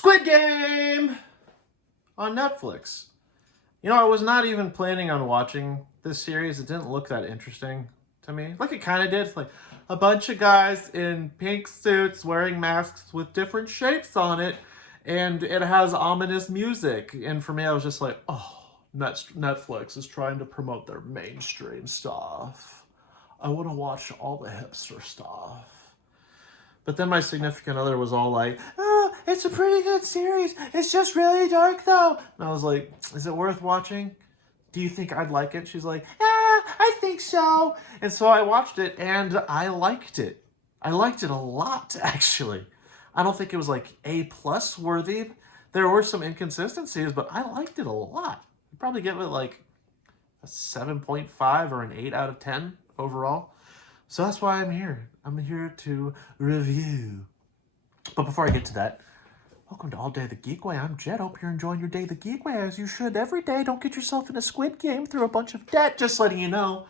Squid Game on Netflix. You know, I was not even planning on watching this series. It didn't look that interesting to me. Like, it kind of did. It's like a bunch of guys in pink suits wearing masks with different shapes on it, and it has ominous music. And for me, I was just like, oh, Netflix is trying to promote their mainstream stuff. I want to watch all the hipster stuff. But then my significant other was all like, oh, it's a pretty good series. It's just really dark, though. And I was like, is it worth watching? Do you think I'd like it? She's like, I think so. And so I watched it, and I liked it. I liked it a lot, actually. I don't think it was like A+ worthy. There were some inconsistencies, but I liked it a lot. I'd probably give it like a 7.5 or an 8 out of 10 overall. So that's why I'm here. I'm here to review. But before I get to that, welcome to All Day the Geek Way. I'm Jed. Hope you're enjoying your day the Geek Way, as you should every day. Don't get yourself in a Squid Game through a bunch of debt. Just letting you know.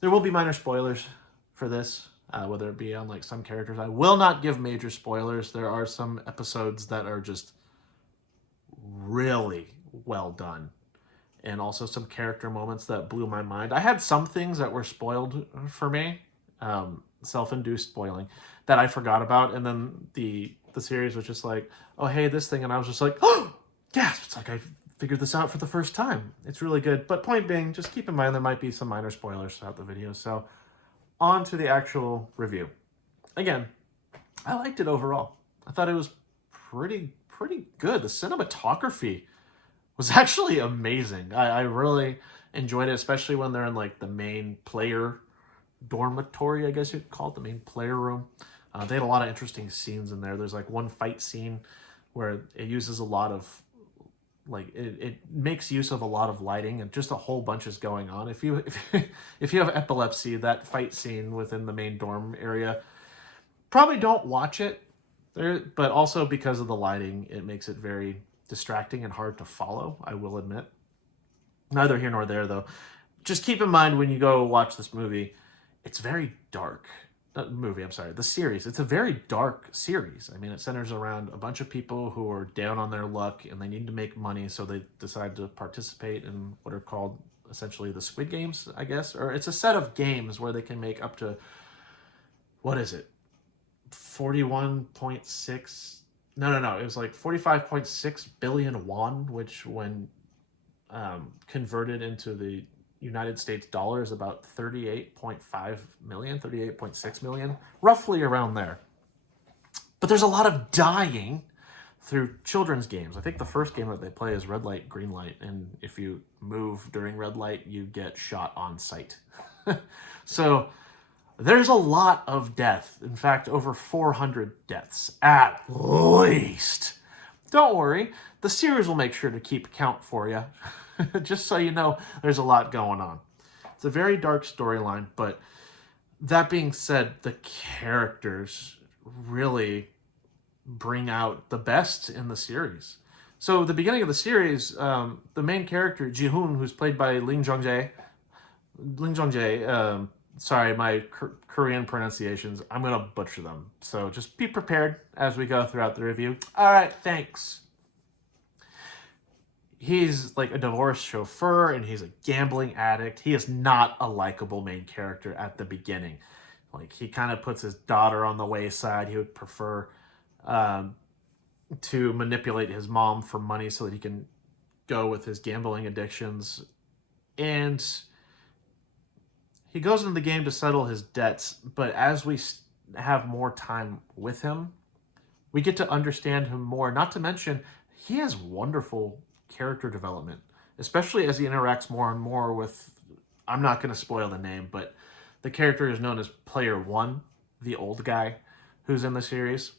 There will be minor spoilers for this, whether it be on like some characters. I will not give major spoilers. There are some episodes that are just really well done. And also some character moments that blew my mind. I had some things that were spoiled for me, self-induced spoiling, that I forgot about. And then the series was just like, oh, hey, this thing. And I was just like, oh, yes, it's like I figured this out for the first time. It's really good. But point being, just keep in mind there might be some minor spoilers throughout the video. So on to the actual review. Again, I liked it overall. I thought it was pretty good. The cinematography was actually amazing. I really enjoyed it, especially when they're in like the main player dormitory, I guess you'd call it, the main player room. They had a lot of interesting scenes in there. There's like one fight scene where it uses a lot of it makes use of a lot of lighting, and just a whole bunch is going on. If you have epilepsy, that fight scene within the main dorm area, probably don't watch it. But also because of the lighting, it makes it very distracting and hard to follow, I will admit. Neither here nor there, though. Just keep in mind when you go watch this movie, it's very dark. The series. It's a very dark series. I mean, it centers around a bunch of people who are down on their luck and they need to make money, so they decide to participate in what are called essentially the Squid Games, I guess. Or it's a set of games where they can make up to, what is it? 41.6... No. It was like 45.6 billion won, which when converted into the United States dollar is about 38.5 million, 38.6 million, roughly around there. But there's a lot of dying through children's games. I think the first game that they play is red light, green light, and if you move during red light, you get shot on sight. So there's a lot of death. In fact, over 400 deaths, at least. Don't worry, the series will make sure to keep count for you. Just so you know, there's a lot going on. It's a very dark storyline, but that being said, the characters really bring out the best in the series. So the beginning of the series, the main character, Ji-hoon, who's played by Ling Jong-jae, sorry, my Korean pronunciations, I'm going to butcher them. So just be prepared as we go throughout the review. All right, thanks. He's like a divorced chauffeur and he's a gambling addict. He is not a likable main character at the beginning. Like, he kind of puts his daughter on the wayside. He would prefer to manipulate his mom for money so that he can go with his gambling addictions. And he goes into the game to settle his debts, but as we have more time with him, we get to understand him more. Not to mention, he has wonderful character development, especially as he interacts more and more with, I'm not going to spoil the name, but the character is known as Player One, the old guy who's in the series.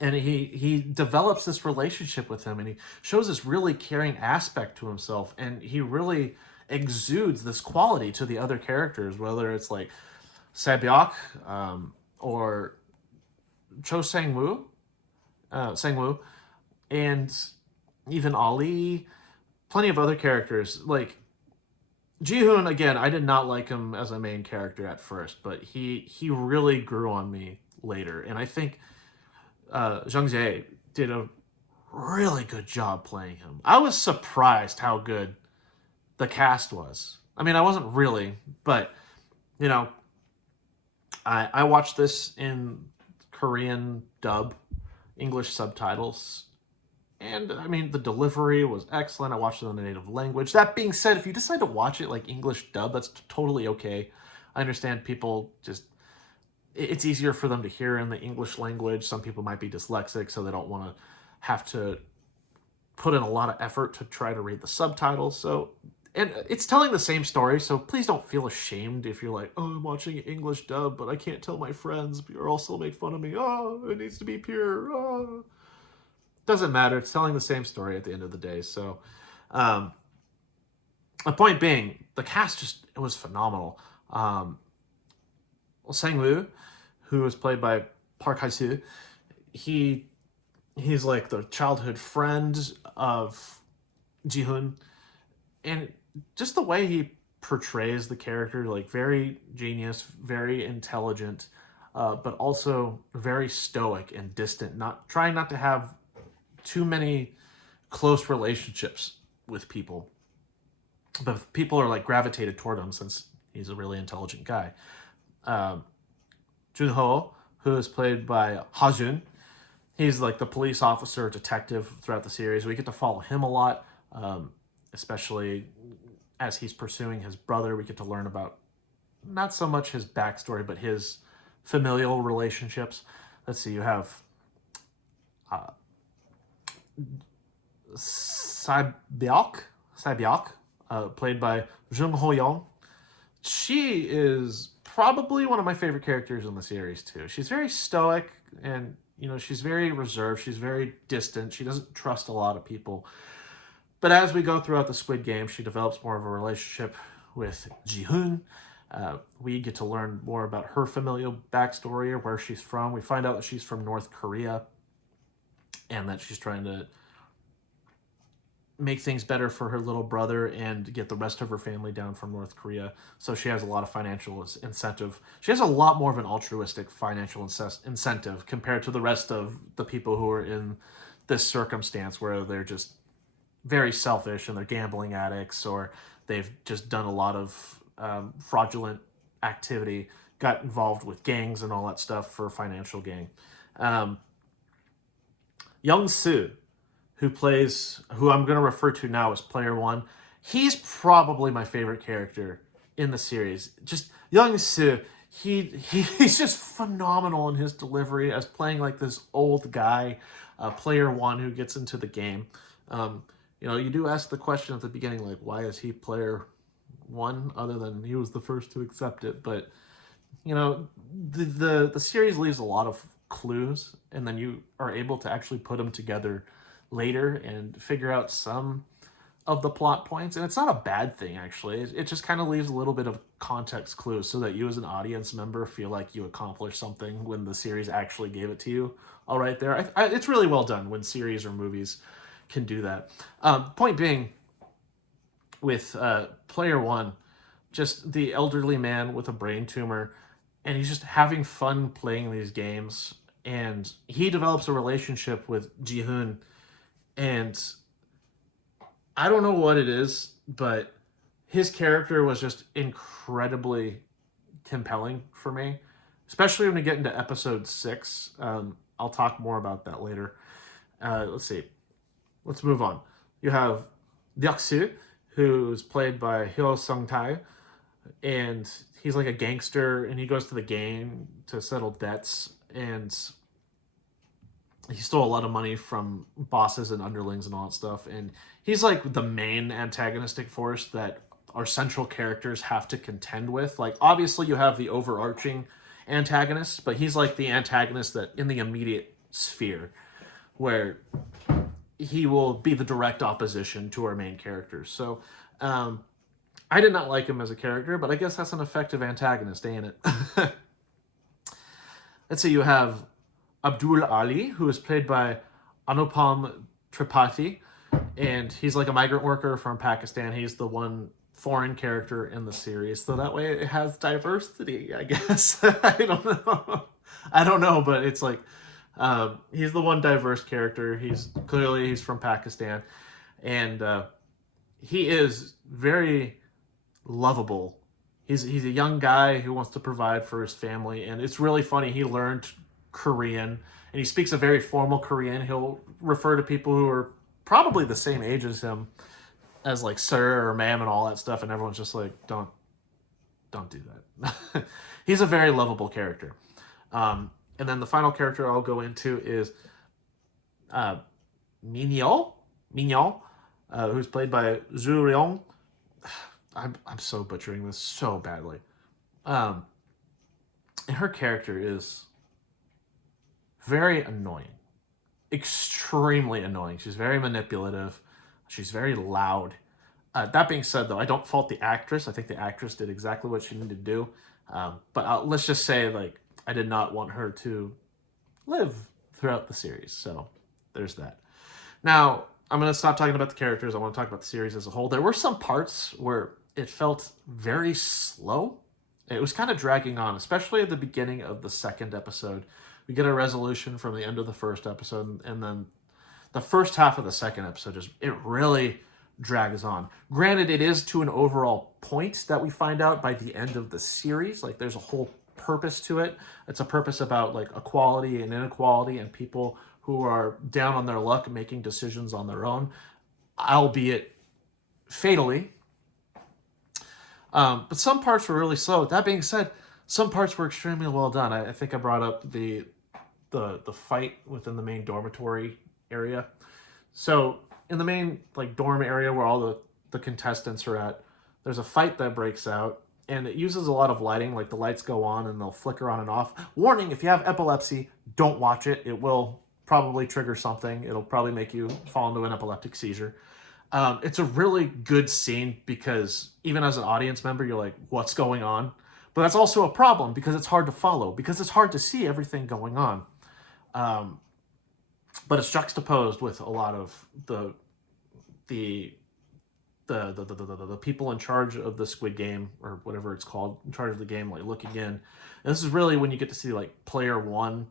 And he develops this relationship with him, and he shows this really caring aspect to himself, and he really exudes this quality to the other characters, whether it's like Sabyok or Cho Sang-woo, and even Ali, plenty of other characters. Like Ji-hoon, again, I did not like him as a main character at first, but he really grew on me later. And I think Zhang Jie did a really good job playing him. I was surprised how good the cast was. I mean, I wasn't really, but you know, I watched this in Korean dub, English subtitles, and I mean the delivery was excellent. I watched it in the native language. That being said, if you decide to watch it like English dub, that's totally okay. I understand people just it's easier for them to hear in the English language. Some people might be dyslexic, so they don't want to have to put in a lot of effort to try to read the subtitles. So, and it's telling the same story, so please don't feel ashamed if you're like, oh, I'm watching English dub, but I can't tell my friends, or else they'll make fun of me. Oh, it needs to be pure. Oh. Doesn't matter. It's telling the same story at the end of the day. So, um, the point being, the cast just it was phenomenal. Sang Woo, who was played by Park Hae-soo, he he's like the childhood friend of Ji-hoon, and just the way he portrays the character, like very genius, very intelligent, but also very stoic and distant, not trying not to have too many close relationships with people, but people are like gravitated toward him since he's a really intelligent guy. Junho, who is played by Hajun, he's like the police officer, detective throughout the series. We get to follow him a lot, especially as he's pursuing his brother. We get to learn about not so much his backstory, but his familial relationships. Let's see, you have Sae-byok, played by Jung Ho-young. She is probably one of my favorite characters in the series too. She's very stoic and she's very reserved. She's very distant. She doesn't trust a lot of people. But as we go throughout the Squid Game, she develops more of a relationship with Ji-hoon. We get to learn more about her familial backstory or where she's from. We find out that she's from North Korea and that she's trying to make things better for her little brother and get the rest of her family down from North Korea. So she has a lot of financial incentive. She has a lot more of an altruistic financial incentive compared to the rest of the people who are in this circumstance where they're just very selfish and they're gambling addicts or they've just done a lot of fraudulent activity, got involved with gangs and all that stuff for financial gain. Young Soo, who I'm going to refer to now as Player One, he's probably my favorite character in the series. Just Young Soo, he's just phenomenal in his delivery as playing like this old guy, Player One who gets into the game. You do ask the question at the beginning, like, why is he Player One, other than he was the first to accept it? But the series leaves a lot of clues, and then you are able to actually put them together later and figure out some of the plot points. And it's not a bad thing, actually. It just kind of leaves a little bit of context clues so that you as an audience member feel like you accomplished something when the series actually gave it to you all right there. It's really well done when series or movies can do that. Point being, with Player One, just the elderly man with a brain tumor, and he's just having fun playing these games, and he develops a relationship with Ji-hoon, and I don't know what it is, but his character was just incredibly compelling for me, especially when we get into episode 6. I'll talk more about that later. Let's see. Let's move on. You have Deok-soo, who's played by Hyo Sung-tae, and he's like a gangster, and he goes to the game to settle debts, and he stole a lot of money from bosses and underlings and all that stuff, and he's like the main antagonistic force that our central characters have to contend with. Like, obviously you have the overarching antagonist, but he's like the antagonist that in the immediate sphere where he will be the direct opposition to our main characters. So I did not like him as a character, but I guess that's an effective antagonist, ain't it? Let's see, you have Abdul Ali, who is played by Anupam Tripathi, and he's like a migrant worker from Pakistan. He's the one foreign character in the series, so that way it has diversity, I guess. I don't know, but it's like He's the one diverse character. He's from Pakistan, and he is very lovable. He's a young guy who wants to provide for his family, and it's really funny. He learned Korean, and he speaks a very formal Korean. He'll refer to people who are probably the same age as him as like sir or ma'am and all that stuff, and everyone's just like, don't do that. He's a very lovable character. And then the final character I'll go into is uh, Mignon, who's played by Zhu Ryong. I'm so butchering this so badly. Um, and her character is very annoying, extremely annoying. She's very manipulative. She's very loud. That being said, though, I don't fault the actress. I think the actress did exactly what she needed to do. But let's just say, like, I did not want her to live throughout the series. So there's that. Now, I'm going to stop talking about the characters. I want to talk about the series as a whole. There were some parts where it felt very slow. It was kind of dragging on, especially at the beginning of the second episode. We get a resolution from the end of the first episode, and then the first half of the second episode it really drags on. Granted, it is to an overall point that we find out by the end of the series. Like, there's a whole purpose to it. It's a purpose about like equality and inequality and people who are down on their luck making decisions on their own, albeit fatally. But some parts were really slow. That being said, some parts were extremely well done. I think I brought up the fight within the main dormitory area. So in the main like dorm area where all the contestants are at, there's a fight that breaks out, and it uses a lot of lighting. Like, the lights go on and they'll flicker on and off. Warning, if you have epilepsy, don't watch it. It will probably trigger something. It'll probably make you fall into an epileptic seizure. It's a really good scene because even as an audience member, you're like, what's going on? But that's also a problem because it's hard to follow, because it's hard to see everything going on. But it's juxtaposed with a lot of the people in charge of the Squid Game, or whatever it's called, in charge of the game, like, looking in. And this is really when you get to see like player one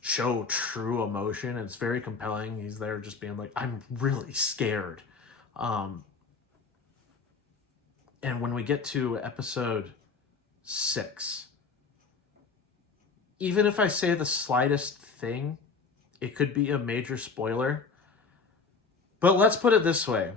show true emotion. It's very compelling. He's there just being like, I'm really scared. And when we get to episode 6, even if I say the slightest thing, it could be a major spoiler. But let's put it this way.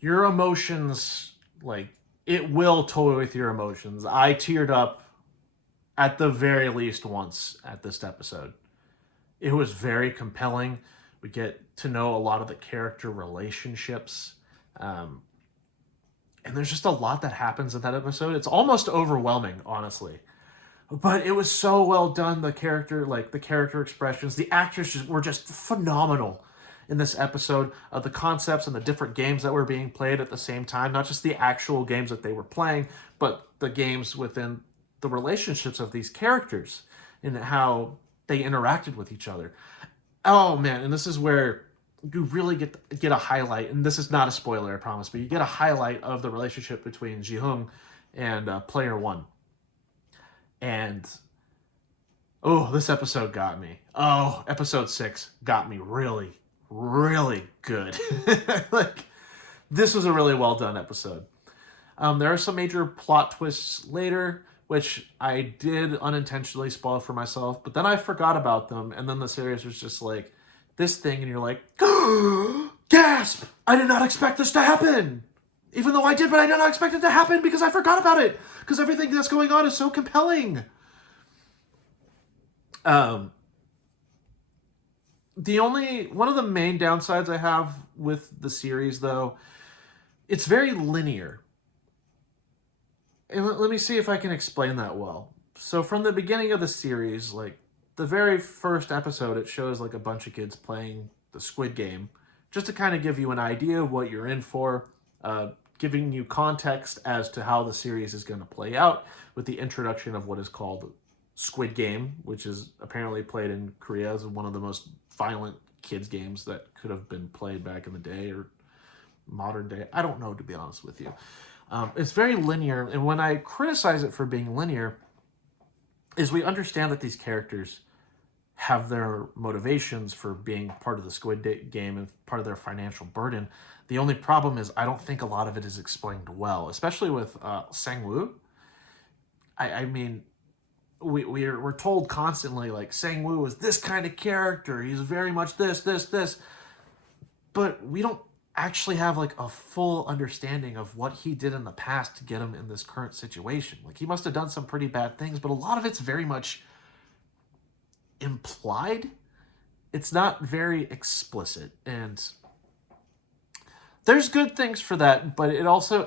Your emotions, like, it will toy with your emotions. I teared up at the very least once at this episode. It was very compelling. We get to know a lot of the character relationships. And there's just a lot that happens in that episode. It's almost overwhelming, honestly. But it was so well done. The character expressions, the actors were just phenomenal in this episode. The concepts and the different games that were being played at the same time, not just the actual games that they were playing, but the games within the relationships of these characters and how they interacted with each other. Oh man, and this is where you really get a highlight, and this is not a spoiler, I promise, but you get a highlight of the relationship between Ji-Hung and player one. And oh, this episode got me. Oh, episode 6 got me really, really good. Like, this was a really well done episode. There are some major plot twists later, which I did unintentionally spoil for myself, but then I forgot about them, and then the series was just like this thing, and you're like, gasp! I did not expect this to happen! Even though I did, but I did not expect it to happen because I forgot about it! Because everything that's going on is so compelling! One of the main downsides I have with the series, though, it's very linear. And let me see if I can explain that well. So from the beginning of the series, like, the very first episode, it shows like a bunch of kids playing the Squid Game, just to kind of give you an idea of what you're in for, giving you context as to how the series is going to play out with the introduction of what is called Squid Game, which is apparently played in Korea as one of the most violent kids games that could have been played back in the day or modern day. I don't know, to be honest with you. It's very linear, and when I criticize it for being linear, is we understand that these characters have their motivations for being part of the Squid Game and part of their financial burden. The only problem is I don't think a lot of it is explained well, especially with Sang-woo. I mean, we're told constantly, like, Sang-woo is this kind of character. He's very much this. But we don't actually have, like, a full understanding of what he did in the past to get him in this current situation. Like, he must have done some pretty bad things, but a lot of it's very much implied. It's not very explicit, and there's good things for that, but it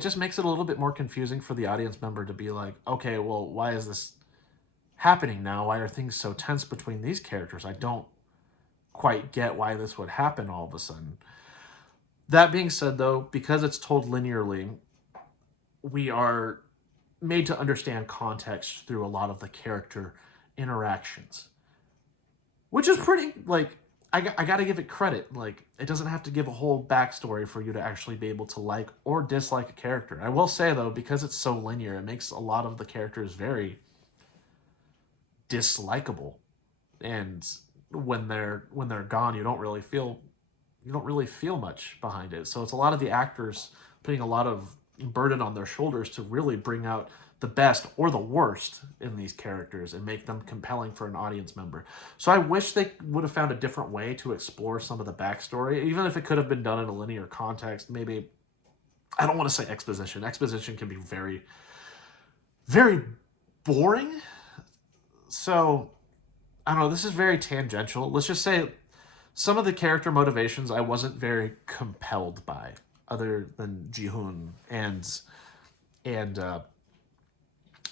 just makes it a little bit more confusing for the audience member to be like, okay, well, why is this happening now? Why are things so tense between these characters? I don't quite get why this would happen all of a sudden. That being said, though, because it's told linearly, we are made to understand context through a lot of the character interactions, which is pretty, like, I got to give it credit. Like, it doesn't have to give a whole backstory for you to actually be able to like or dislike a character. I will say, though, because it's so linear, it makes a lot of the characters very dislikable. And when they're gone, you don't really feel much behind it. So it's a lot of the actors putting a lot of burden on their shoulders to really bring out the best or the worst in these characters and make them compelling for an audience member. So I wish they would have found a different way to explore some of the backstory, even if it could have been done in a linear context. Maybe, I don't want to say exposition. Exposition can be very, very boring. So, I don't know, this is very tangential. Let's just say some of the character motivations I wasn't very compelled by, other than Ji-hoon and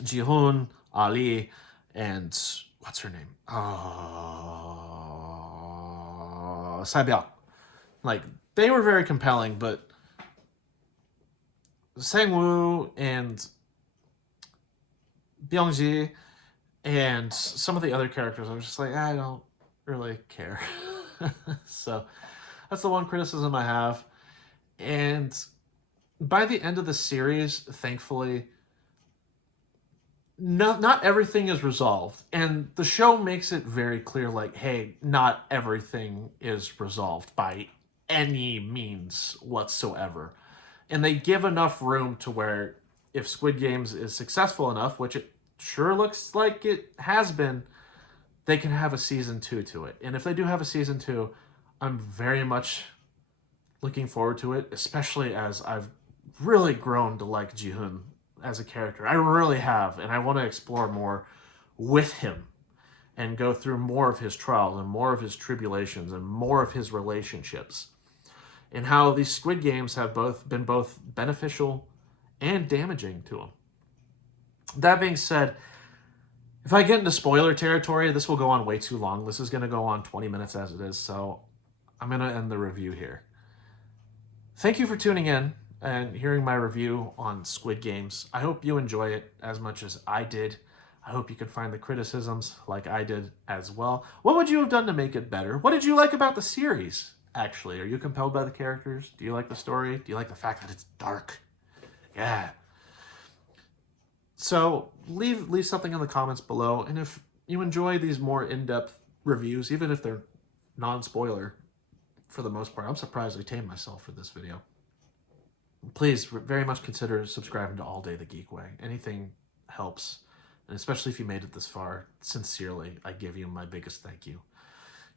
Ji-hoon, Ali, and what's her name? Sae-byuk. Like, they were very compelling, but Sang-woo and Byung-ji and some of the other characters, I was just like, I don't really care. So that's the one criticism I have. And by the end of the series, thankfully, not everything is resolved. And the show makes it very clear, like, hey, not everything is resolved by any means whatsoever. And they give enough room to where if Squid Games is successful enough, which it sure looks like it has been, they can have a season 2 to it. And if they do have a season 2, I'm very much looking forward to it, especially as I've really grown to like Ji-hoon as a character. I really have, and I want to explore more with him and go through more of his trials and more of his tribulations and more of his relationships, and how these Squid Games have been both beneficial and damaging to him. That being said, if I get into spoiler territory, this will go on way too long. This is going to go on 20 minutes as it is, so I'm going to end the review here. Thank you for tuning in and hearing my review on Squid Games. I hope you enjoy it as much as I did. I hope you can find the criticisms like I did as well. What would you have done to make it better? What did you like about the series, actually? Are you compelled by the characters? Do you like the story? Do you like the fact that it's dark? Yeah. So leave something in the comments below, and if you enjoy these more in-depth reviews, even if they're non-spoiler for the most part, I'm surprised I tamed myself for this video. Please very much consider subscribing to All Day the Geek Way. Anything helps, and especially if you made it this far, sincerely, I give you my biggest thank you.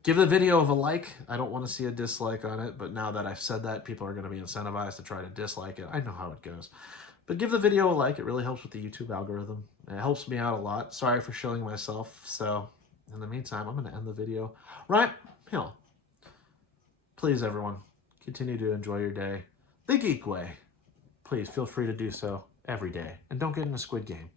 Give the video a like. I don't want to see a dislike on it, but now that I've said that, people are going to be incentivized to try to dislike it. I know how it goes. But give the video a like. It really helps with the YouTube algorithm. It helps me out a lot. Sorry for shilling myself. So, in the meantime, I'm going to end the video right here. Please, everyone, continue to enjoy your day the geek way. Please feel free to do so every day. And don't get in a Squid Game.